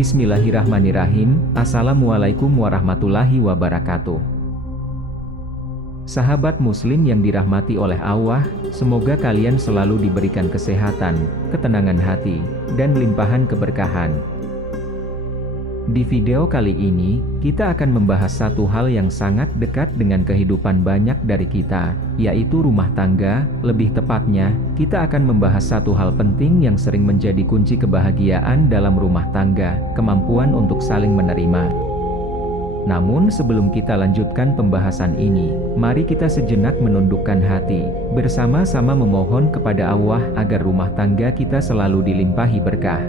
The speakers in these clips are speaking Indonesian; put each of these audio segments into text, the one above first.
Bismillahirrahmanirrahim. Assalamualaikum warahmatullahi wabarakatuh. Sahabat muslim yang dirahmati oleh Allah, semoga kalian selalu diberikan kesehatan, ketenangan hati, dan limpahan keberkahan. Di video kali ini, kita akan membahas satu hal yang sangat dekat dengan kehidupan banyak dari kita, yaitu rumah tangga. Lebih tepatnya, kita akan membahas satu hal penting yang sering menjadi kunci kebahagiaan dalam rumah tangga, kemampuan untuk saling menerima. Namun sebelum kita lanjutkan pembahasan ini, mari kita sejenak menundukkan hati, bersama-sama memohon kepada Allah agar rumah tangga kita selalu dilimpahi berkah.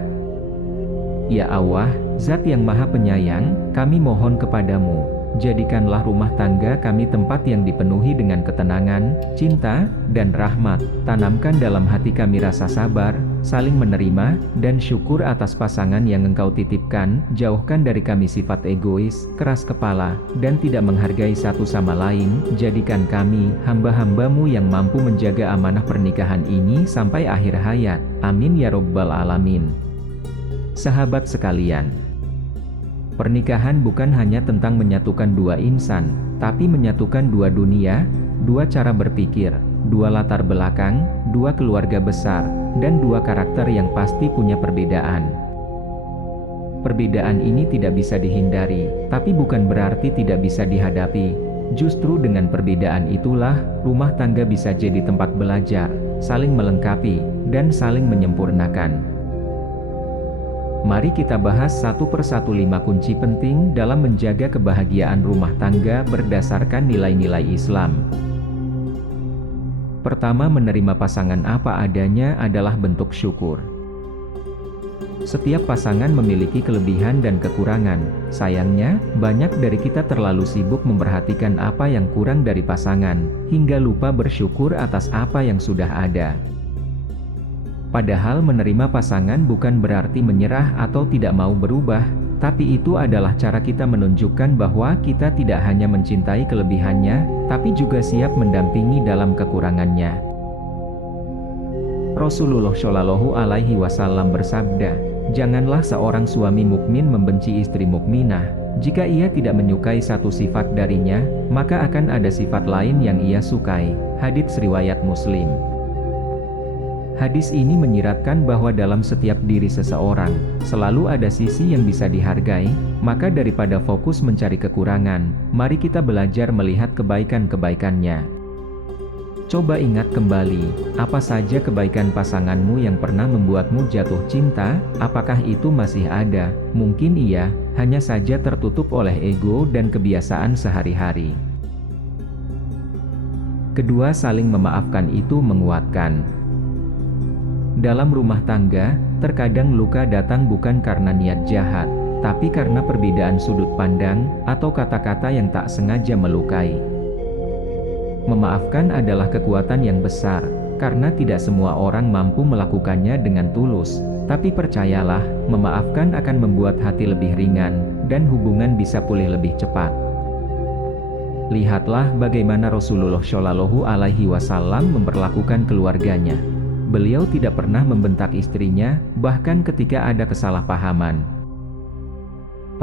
Ya Allah, Zat yang Maha Penyayang, kami mohon kepadamu, jadikanlah rumah tangga kami tempat yang dipenuhi dengan ketenangan, cinta, dan rahmat. Tanamkan dalam hati kami rasa sabar, saling menerima, dan syukur atas pasangan yang Engkau titipkan. Jauhkan dari kami sifat egois, keras kepala, dan tidak menghargai satu sama lain. Jadikan kami, hamba-hambamu yang mampu menjaga amanah pernikahan ini sampai akhir hayat. Amin ya Rabbal Alamin. Sahabat sekalian, pernikahan bukan hanya tentang menyatukan dua insan, tapi menyatukan dua dunia, dua cara berpikir, dua latar belakang, dua keluarga besar, dan dua karakter yang pasti punya perbedaan. Perbedaan ini tidak bisa dihindari, tapi bukan berarti tidak bisa dihadapi. Justru dengan perbedaan itulah, rumah tangga bisa jadi tempat belajar, saling melengkapi, dan saling menyempurnakan. Mari kita bahas satu persatu 5 kunci penting dalam menjaga kebahagiaan rumah tangga berdasarkan nilai-nilai Islam. Pertama, menerima pasangan apa adanya adalah bentuk syukur. Setiap pasangan memiliki kelebihan dan kekurangan. Sayangnya, banyak dari kita terlalu sibuk memperhatikan apa yang kurang dari pasangan, hingga lupa bersyukur atas apa yang sudah ada. Padahal menerima pasangan bukan berarti menyerah atau tidak mau berubah, tapi itu adalah cara kita menunjukkan bahwa kita tidak hanya mencintai kelebihannya, tapi juga siap mendampingi dalam kekurangannya. Rasulullah Shallallahu Alaihi Wasallam bersabda, "Janganlah seorang suami mukmin membenci istri mukminah. Jika ia tidak menyukai satu sifat darinya, maka akan ada sifat lain yang ia sukai." Hadits riwayat Muslim. Hadis ini menyiratkan bahwa dalam setiap diri seseorang, selalu ada sisi yang bisa dihargai, maka daripada fokus mencari kekurangan, mari kita belajar melihat kebaikan-kebaikannya. Coba ingat kembali, apa saja kebaikan pasanganmu yang pernah membuatmu jatuh cinta, apakah itu masih ada? Mungkin iya, hanya saja tertutup oleh ego dan kebiasaan sehari-hari. Kedua, saling memaafkan itu menguatkan. Dalam rumah tangga, terkadang luka datang bukan karena niat jahat, tapi karena perbedaan sudut pandang, atau kata-kata yang tak sengaja melukai. Memaafkan adalah kekuatan yang besar, karena tidak semua orang mampu melakukannya dengan tulus. Tapi percayalah, memaafkan akan membuat hati lebih ringan, dan hubungan bisa pulih lebih cepat. Lihatlah bagaimana Rasulullah Shallallahu Alaihi Wasallam memperlakukan keluarganya. Beliau tidak pernah membentak istrinya, bahkan ketika ada kesalahpahaman.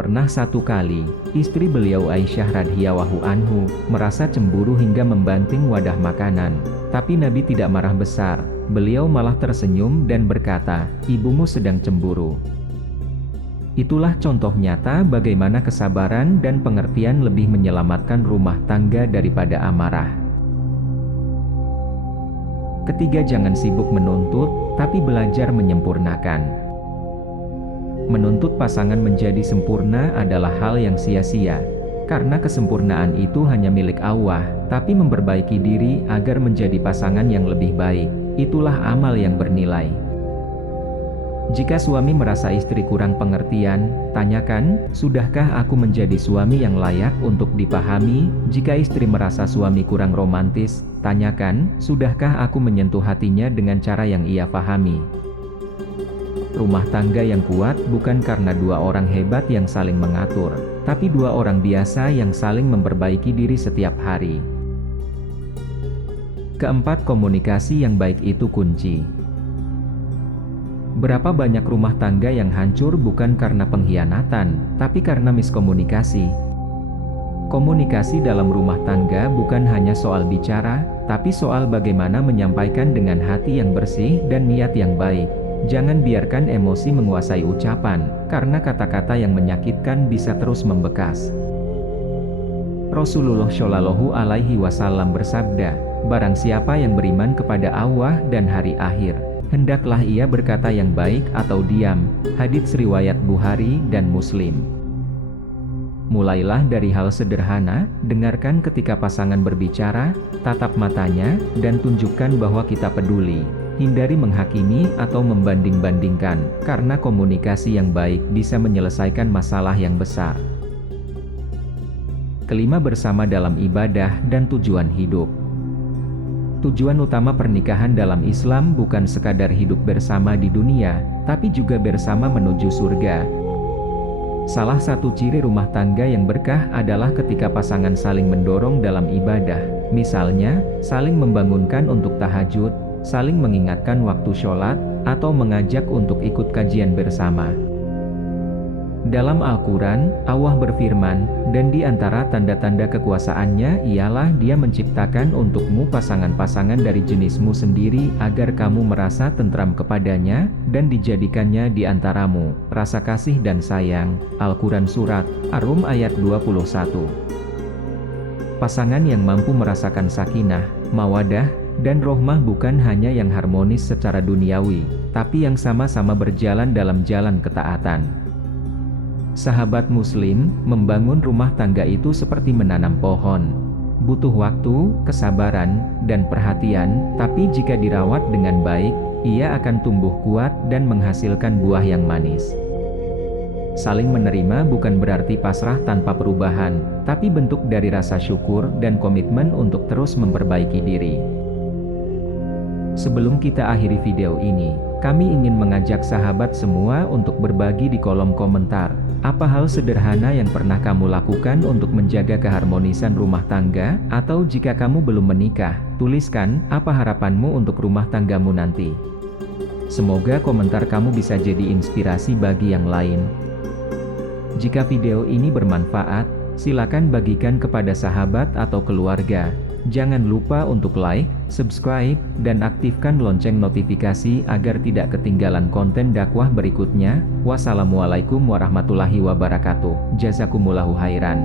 Pernah satu kali, istri beliau Aisyah radhiyallahu anhu merasa cemburu hingga membanting wadah makanan. Tapi Nabi tidak marah besar, beliau malah tersenyum dan berkata, "Ibumu sedang cemburu." Itulah contoh nyata bagaimana kesabaran dan pengertian lebih menyelamatkan rumah tangga daripada amarah. Ketiga, jangan sibuk menuntut, tapi belajar menyempurnakan. Menuntut pasangan menjadi sempurna adalah hal yang sia-sia, karena kesempurnaan itu hanya milik Allah, tapi memperbaiki diri agar menjadi pasangan yang lebih baik, itulah amal yang bernilai. Jika suami merasa istri kurang pengertian, tanyakan, "Sudahkah aku menjadi suami yang layak untuk dipahami?" Jika istri merasa suami kurang romantis, tanyakan, "Sudahkah aku menyentuh hatinya dengan cara yang ia pahami?" Rumah tangga yang kuat bukan karena dua orang hebat yang saling mengatur, tapi dua orang biasa yang saling memperbaiki diri setiap hari. Keempat, komunikasi yang baik itu kunci. Berapa banyak rumah tangga yang hancur bukan karena pengkhianatan, tapi karena miskomunikasi. Komunikasi dalam rumah tangga bukan hanya soal bicara, tapi soal bagaimana menyampaikan dengan hati yang bersih dan niat yang baik. Jangan biarkan emosi menguasai ucapan, karena kata-kata yang menyakitkan bisa terus membekas. Rasulullah Shallallahu Alaihi Wasallam bersabda, "Barang siapa yang beriman kepada Allah dan hari akhir, hendaklah ia berkata yang baik atau diam." Hadits riwayat Bukhari dan Muslim. Mulailah dari hal sederhana, dengarkan ketika pasangan berbicara, tatap matanya, dan tunjukkan bahwa kita peduli. Hindari menghakimi atau membanding-bandingkan, karena komunikasi yang baik bisa menyelesaikan masalah yang besar. Kelima, bersama dalam ibadah dan tujuan hidup. Tujuan utama pernikahan dalam Islam bukan sekadar hidup bersama di dunia, tapi juga bersama menuju surga. Salah satu ciri rumah tangga yang berkah adalah ketika pasangan saling mendorong dalam ibadah. Misalnya, saling membangunkan untuk tahajud, saling mengingatkan waktu sholat, atau mengajak untuk ikut kajian bersama. Dalam Al-Quran, Allah berfirman, "Dan di antara tanda-tanda kekuasaannya ialah Dia menciptakan untukmu pasangan-pasangan dari jenismu sendiri agar kamu merasa tentram kepadanya, dan dijadikannya di antaramu rasa kasih dan sayang." Al-Quran Surat Ar-Rum ayat 21. Pasangan yang mampu merasakan sakinah, mawadah, dan rohmah bukan hanya yang harmonis secara duniawi, tapi yang sama-sama berjalan dalam jalan ketaatan. Sahabat Muslim, membangun rumah tangga itu seperti menanam pohon. Butuh waktu, kesabaran, dan perhatian, tapi jika dirawat dengan baik, ia akan tumbuh kuat dan menghasilkan buah yang manis. Saling menerima bukan berarti pasrah tanpa perubahan, tapi bentuk dari rasa syukur dan komitmen untuk terus memperbaiki diri. Sebelum kita akhiri video ini, kami ingin mengajak sahabat semua untuk berbagi di kolom komentar. Apa hal sederhana yang pernah kamu lakukan untuk menjaga keharmonisan rumah tangga? Atau jika kamu belum menikah, tuliskan apa harapanmu untuk rumah tanggamu nanti. Semoga komentar kamu bisa jadi inspirasi bagi yang lain. Jika video ini bermanfaat, silakan bagikan kepada sahabat atau keluarga. Jangan lupa untuk like, subscribe, dan aktifkan lonceng notifikasi agar tidak ketinggalan konten dakwah berikutnya. Wassalamualaikum warahmatullahi wabarakatuh. Jazakumullahu khairan.